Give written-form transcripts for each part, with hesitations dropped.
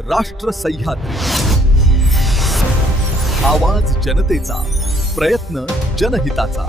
राष्ट्र सह्याद्री, आवाज जनतेचा, प्रयत्न जनहिताचा।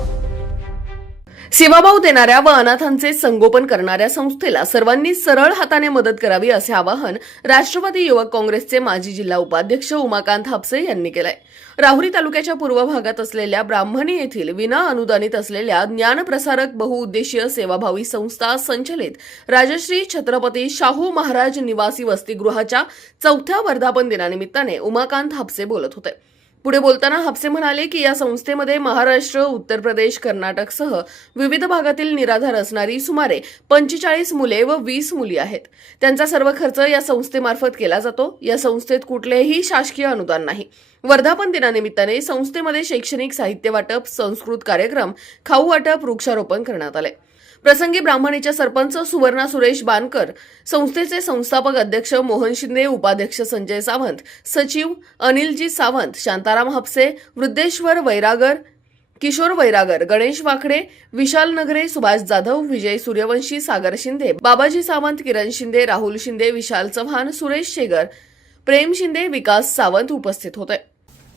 सेवाभाव देणाऱ्या व अनाथांचे संगोपन करणाऱ्या संस्थेला सर्वांनी सरळ हाताने मदत करावी असे आवाहन राष्ट्रवादी युवक काँग्रेसचे माजी जिल्हा उपाध्यक्ष उमाकांत हापसे यांनी केलंय। राहुरी तालुक्याच्या पूर्व भागात असलेल्या ब्राह्मणी येथील विना अनुदानित असलेल्या ज्ञानप्रसारक बहुउद्देशीय सेवाभावी संस्था संचलित राजश्री छत्रपती शाहू महाराज निवासी वसतिगृहाच्या 4थ्या वर्धापन दिनानिमित्ताने उमाकांत हापसे बोलत होते। पुढे बोलताना हापसे म्हणाले की या संस्थेमध्ये महाराष्ट्र, उत्तर प्रदेश, कर्नाटकसह विविध भागातील निराधार असणारी सुमारे 45 मुले व 20 मुली आहेत। त्यांचा सर्व खर्च या संस्थेमार्फत केला जातो। या संस्थेत कुठलेही शासकीय अनुदान नाही। वर्धापन दिनानिमित्ताने संस्थेमध्ये शैक्षणिक साहित्य वाटप, संस्कृत कार्यक्रम, खाऊ वाटप, वृक्षारोपण करण्यात आले। प्रसंगी ब्राह्मणीच्या सरपंच सुवर्णा सुरेश बानकर, संस्थेचे संस्थापक अध्यक्ष मोहन शिंदे, उपाध्यक्ष संजय सावंत, सचिव अनिलजी सावंत, शांताराम हापसे, वृद्धेश्वर वैरागर, किशोर वैरागर, गणेश वाकडे, विशाल नगरे, सुभाष जाधव, विजय सूर्यवंशी, सागर शिंदे, बाबाजी सावंत, किरण शिंदे, राहुल शिंदे, विशाल चव्हाण, सुरेश शेगर, प्रेम शिंदे, विकास सावंत उपस्थित होते।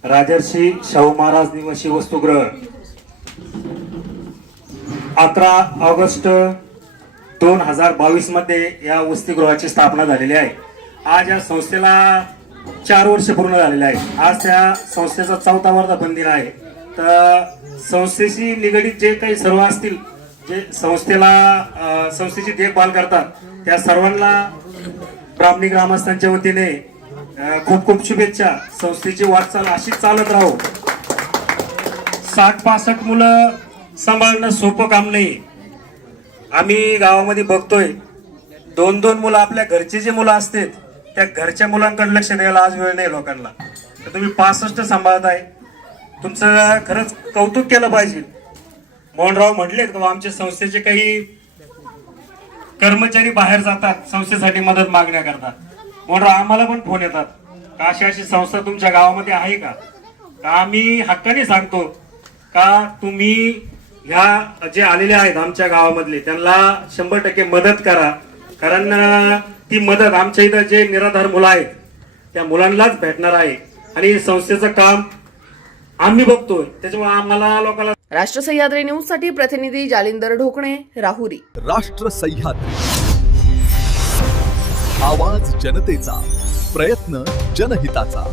राजर्षी शाहू महाराज निवासी वसतिगृह 11 ऑगस्ट 2022 मध्ये या वसतिगृहाची स्थापना झालेली आहे। आज या संस्थेला 4 वर्ष पूर्ण झालेले आहे। आज त्या संस्थेचा 4था वर्धापन दिन आहे। तर संस्थेशी निगडित जे काही सर्व असतील, जे संस्थेची देखभाल करतात, त्या सर्वांना ब्राह्मणी ग्रामस्थांच्या वतीने खूप खूप शुभेच्छा। संस्थेची वाटचाल अशीच चालत राहो। 60-65 मुलं सांभाळणं सोपं काम नाही। आम्ही गावामध्ये बघतोय 2-2 मुलं आपल्या घरचे जे मुलं असतात त्या घरच्या मुलांकडे लक्ष द्यायला आज वेळ नाही लोकांना। तर तुम्ही 65 सांभाळताय, तुमचं खरंच कौतुक केलं पाहिजे। मोहनराव म्हटलेत का आमच्या संस्थेचे काही कर्मचारी बाहेर जातात संस्थेसाठी मदत मागण्याकरता। मोहनराव आम्हाला पण फोन येतात का अशी संस्था तुमच्या गावामध्ये आहे का? आम्ही हक्काने सांगतो का तुम्ही ह्या जे आलेले आहेत आमच्या गावामधले त्यांना 100% मदत करा। कारण ती मदत आमच्या इथं जे निराधार मुलं आहेत त्या मुलांनाच भेटणार आहे आणि संस्थेचं काम आम्ही बघतोय, त्याच्यामुळे आम्हाला लोकांना। राष्ट्र सह्याद्री न्यूज साठी प्रतिनिधी जालिंदर ढोकणे, राहुरी। राष्ट्र सह्याद्री, आवाज जनतेचा, प्रयत्न जनहिताचा।